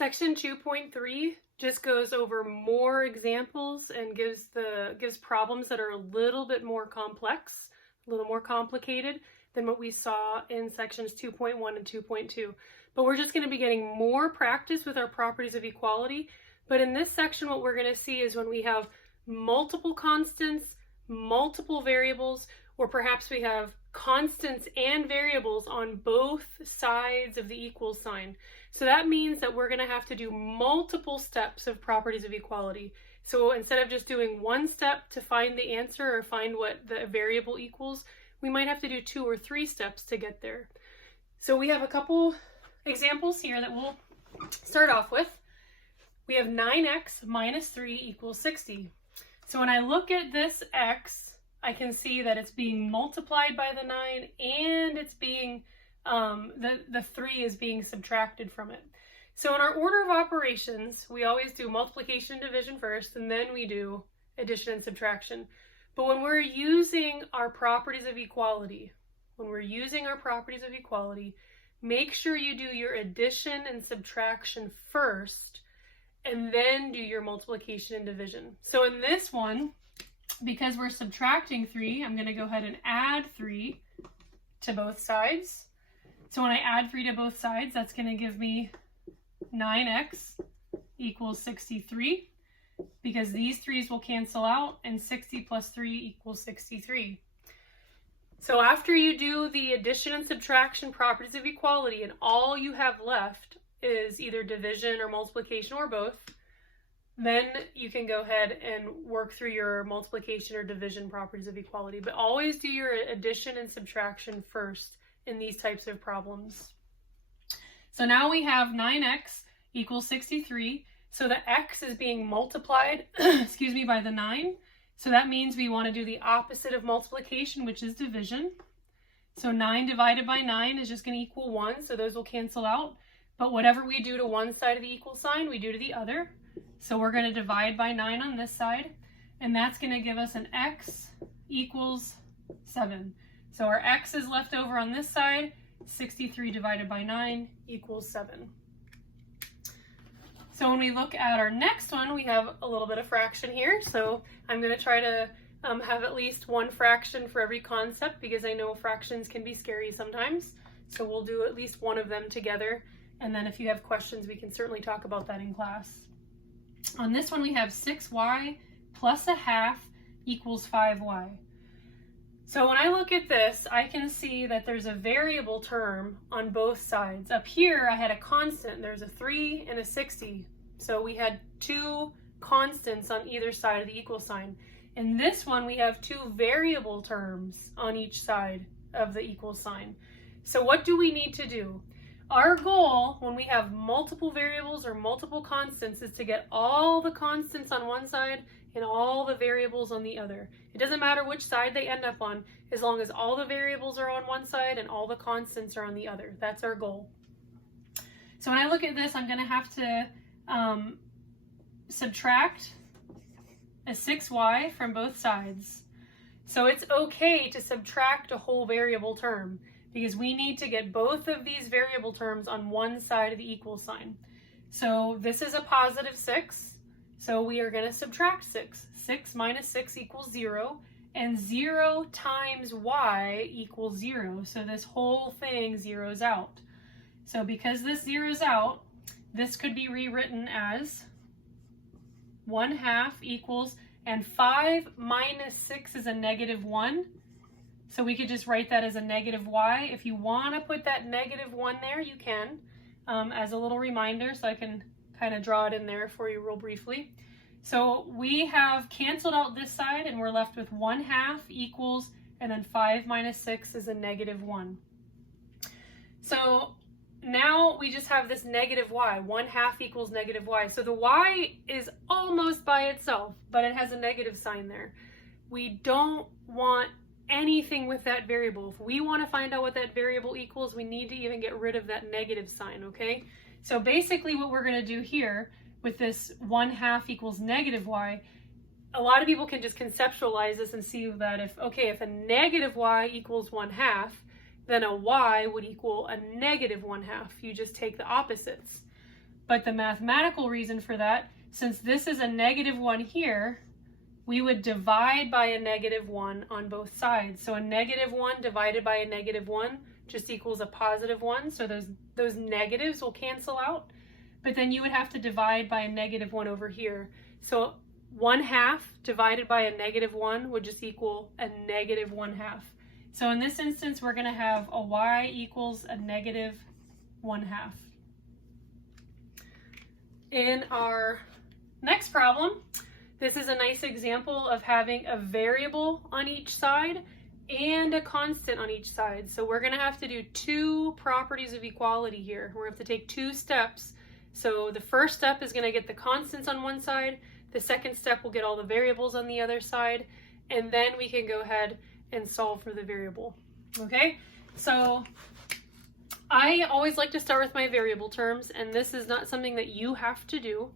Section 2.3 just goes over more examples and gives problems that are a little bit more complex, a little more complicated than what we saw in sections 2.1 and 2.2. But we're just going to be getting more practice with our properties of equality. But in this section, what we're going to see is when we have multiple constants, multiple variables, or perhaps we have constants and variables on both sides of the equal sign. So that means that we're going to have to do multiple steps of properties of equality. So instead of just doing one step to find the answer or find what the variable equals, we might have to do 2 or 3 steps to get there. So we have a couple examples here that we'll start off with. We have 9x minus 3 equals 60. So when I look at this x, I can see that it's being multiplied by the 9 and it's being, the 3 is being subtracted from it. So in our order of operations, we always do multiplication and division first, and then we do addition and subtraction. But when we're using our properties of equality, make sure you do your addition and subtraction first, and then do your multiplication and division. So in this one, because we're subtracting 3, I'm going to go ahead and add 3 to both sides. So when I add 3 to both sides, that's going to give me 9x equals 63, because these 3's will cancel out, and 60 plus 3 equals 63. So after you do the addition and subtraction properties of equality, and all you have left is either division or multiplication or both, then you can go ahead and work through your multiplication or division properties of equality. But always do your addition and subtraction first in these types of problems. So now we have 9x equals 63. So the x is being multiplied, by the 9. So that means we want to do the opposite of multiplication, which is division. So 9 divided by 9 is just going to equal 1, so those will cancel out. But whatever we do to one side of the equal sign, we do to the other. So we're going to divide by 9 on this side, and that's going to give us an x equals 7. So our x is left over on this side. 63 divided by 9 equals 7. So when we look at our next one, we have a little bit of fraction here. So I'm going to try to have at least one fraction for every concept, because I know fractions can be scary sometimes. So we'll do at least one of them together. And then if you have questions, we can certainly talk about that in class. On this one, we have 6y plus a half equals 5y. So when I look at this, I can see that there's a variable term on both sides. Up here, I had a constant. There's a 3 and a 60. So we had 2 constants on either side of the equal sign. In this one, we have 2 variable terms on each side of the equal sign. So what do we need to do? Our goal when we have multiple variables or multiple constants is to get all the constants on one side and all the variables on the other. It doesn't matter which side they end up on, as long as all the variables are on one side and all the constants are on the other. That's our goal. So when I look at this, I'm going to have to subtract a 6y from both sides. So it's okay to subtract a whole variable term, because we need to get both of these variable terms on one side of the equal sign. So this is a positive 6, so we are going to subtract 6. 6 minus 6 equals 0, and 0 times y equals 0, so this whole thing zeroes out. So because this zeroes out, this could be rewritten as 1/2 equals, and 5 minus 6 is a negative 1. So we could just write that as a negative y. If you want to put that negative 1 there, you can, as a little reminder, so I can kind of draw it in there for you real briefly. So we have canceled out this side, and we're left with 1/2 equals, and then 5 minus 6 is a negative 1. So now we just have this negative y. 1/2 equals negative y. So the y is almost by itself, but it has a negative sign there. We don't want anything with that variable. If we want to find out what that variable equals, we need to even get rid of that negative sign, okay? So basically what we're going to do here with this 1/2 equals negative y, a lot of people can just conceptualize this and see that if a negative y equals 1/2, then a y would equal a negative 1/2. You just take the opposites. But the mathematical reason for that, since this is a -1 here, we would divide by a -1 on both sides. So a -1 divided by a -1 just equals a +1. So those negatives will cancel out. But then you would have to divide by a -1 over here. So 1/2 divided by a -1 would just equal a -1/2. So in this instance, we're going to have a y equals a -1/2. In our next problem, this is a nice example of having a variable on each side and a constant on each side. So we're going to have to do two properties of equality here. We're going to have to take two steps. So the first step is going to get the constants on one side. The second step will get all the variables on the other side. And then we can go ahead and solve for the variable. Okay, so I always like to start with my variable terms, and this is not something that you have to do,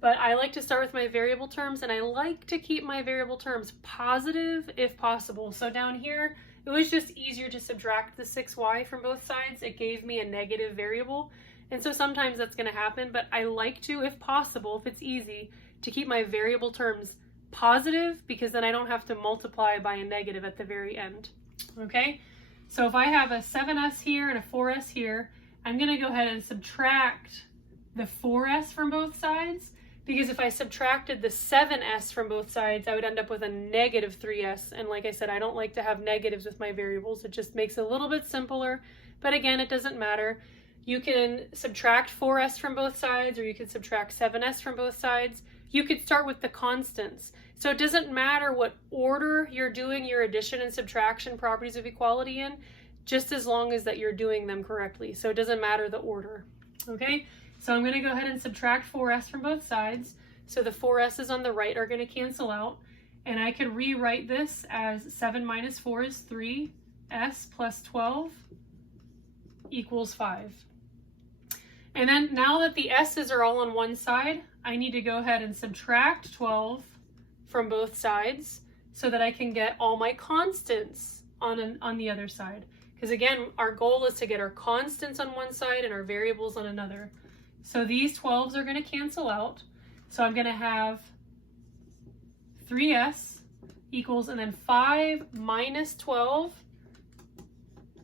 but I like to start with my variable terms, and I like to keep my variable terms positive if possible. So down here, it was just easier to subtract the 6y from both sides. It gave me a negative variable, and so sometimes that's going to happen, but I like to, if possible, if it's easy, to keep my variable terms positive, because then I don't have to multiply by a negative at the very end. Okay, so if I have a 7s here and a 4s here, I'm going to go ahead and subtract the 4s from both sides, because if I subtracted the 7s from both sides, I would end up with a -3s, and like I said, I don't like to have negatives with my variables. It just makes it a little bit simpler, but again, it doesn't matter. You can subtract 4s from both sides, or you can subtract 7s from both sides. You could start with the constants. So it doesn't matter what order you're doing your addition and subtraction properties of equality in, just as long as that you're doing them correctly. So it doesn't matter the order. Okay, so I'm going to go ahead and subtract 4s from both sides. So the 4s's on the right are going to cancel out. And I could rewrite this as 7 minus 4 is 3, s plus 12 equals 5. And then now that the s's are all on one side, I need to go ahead and subtract 12 from both sides so that I can get all my constants on the other side. Because again, our goal is to get our constants on one side and our variables on another. So these 12s are going to cancel out. So I'm going to have 3s equals, and then 5 minus 12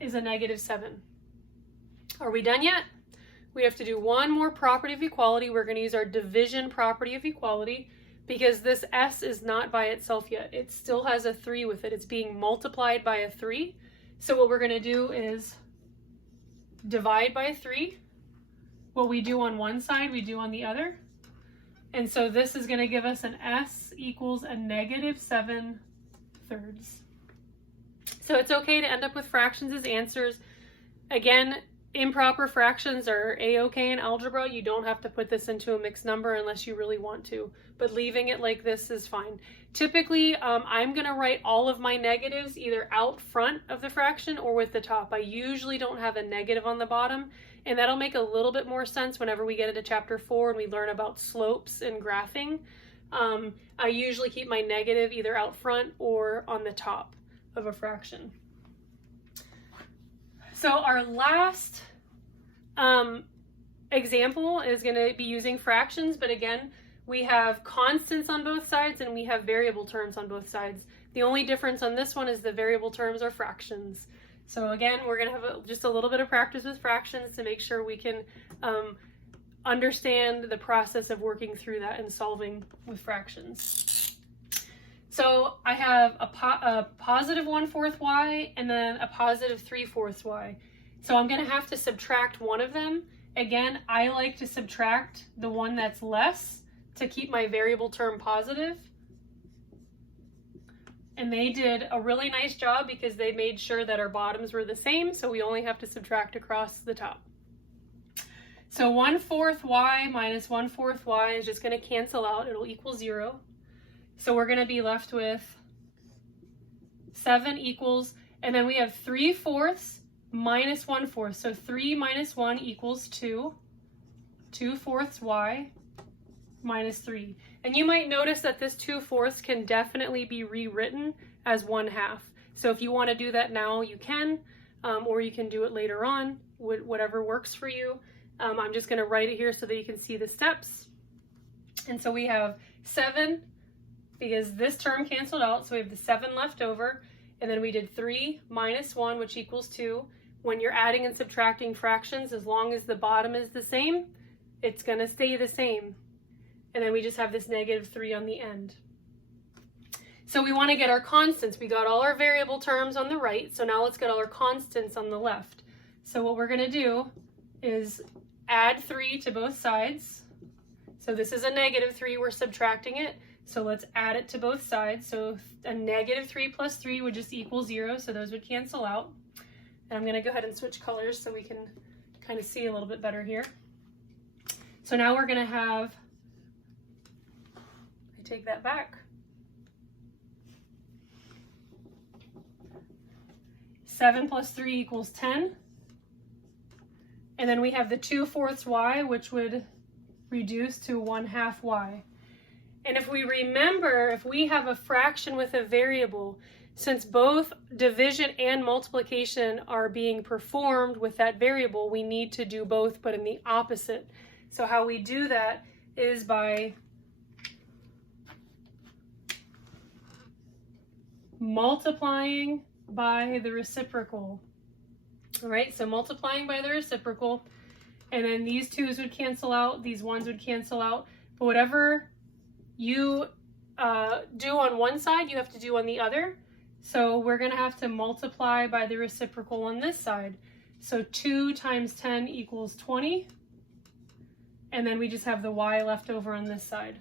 is a -7. Are we done yet? We have to do one more property of equality. We're going to use our division property of equality, because this s is not by itself yet. It still has a 3 with it. It's being multiplied by a 3. So what we're going to do is divide by 3. What we do on one side, we do on the other. And so this is going to give us an s equals a -7/3. So it's okay to end up with fractions as answers. Again, improper fractions are a-okay in algebra. You don't have to put this into a mixed number unless you really want to, but leaving it like this is fine. Typically, I'm going to write all of my negatives either out front of the fraction or with the top. I usually don't have a negative on the bottom, and that'll make a little bit more sense whenever we get into chapter 4 and we learn about slopes and graphing. I usually keep my negative either out front or on the top of a fraction. So our last example is going to be using fractions, but again, we have constants on both sides and we have variable terms on both sides. The only difference on this one is the variable terms are fractions. So again, we're going to have just a little bit of practice with fractions to make sure we can understand the process of working through that and solving with fractions. So I have a positive 1/4 y and then a positive 3/4 y. So I'm going to have to subtract one of them. Again, I like to subtract the one that's less to keep my variable term positive. And they did a really nice job because they made sure that our bottoms were the same, so we only have to subtract across the top. So 1/4 y minus 1/4 y is just going to cancel out. It'll equal 0. So we're going to be left with 7 equals, and then we have 3/4 minus 1/4. So 3 minus 1 equals 2. 2/4 y minus 3. And you might notice that this 2/4 can definitely be rewritten as 1/2. So if you want to do that now, you can, or you can do it later on, whatever works for you. I'm just going to write it here so that you can see the steps. And so we have 7, because this term canceled out, so we have the 7 left over, and then we did 3 minus 1, which equals 2. When you're adding and subtracting fractions, as long as the bottom is the same, it's going to stay the same. And then we just have this -3 on the end. So we want to get our constants. We got all our variable terms on the right, so now let's get all our constants on the left. So what we're going to do is add 3 to both sides. So this is a -3, we're subtracting it. So let's add it to both sides. So a -3 plus 3 would just equal 0, so those would cancel out. And I'm going to go ahead and switch colors so we can kind of see a little bit better here. So now we're going to have, I take that back, 7 plus 3 equals 10. And then we have the 2/4 y, which would reduce to 1/2 y. And if we remember, if we have a fraction with a variable, since both division and multiplication are being performed with that variable, we need to do both, but in the opposite. So how we do that is by multiplying by the reciprocal. All right, so multiplying by the reciprocal, and then these 2's would cancel out, these 1's would cancel out, but whatever you do on one side, you have to do on the other. So we're going to have to multiply by the reciprocal on this side. So 2 times 10 equals 20. And then we just have the y left over on this side.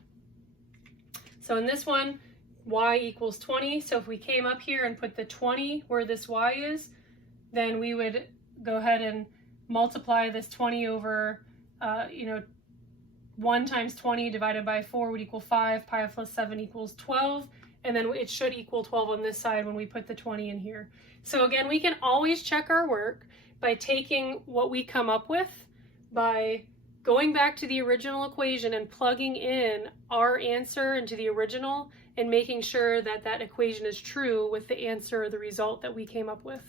So in this one, y equals 20. So if we came up here and put the 20 where this y is, then we would go ahead and multiply this 20 over, 1 times 20 divided by 4 would equal 5. Pi plus 7 equals 12. And then it should equal 12 on this side when we put the 20 in here. So again, we can always check our work by taking what we come up with, by going back to the original equation and plugging in our answer into the original and making sure that that equation is true with the answer or the result that we came up with.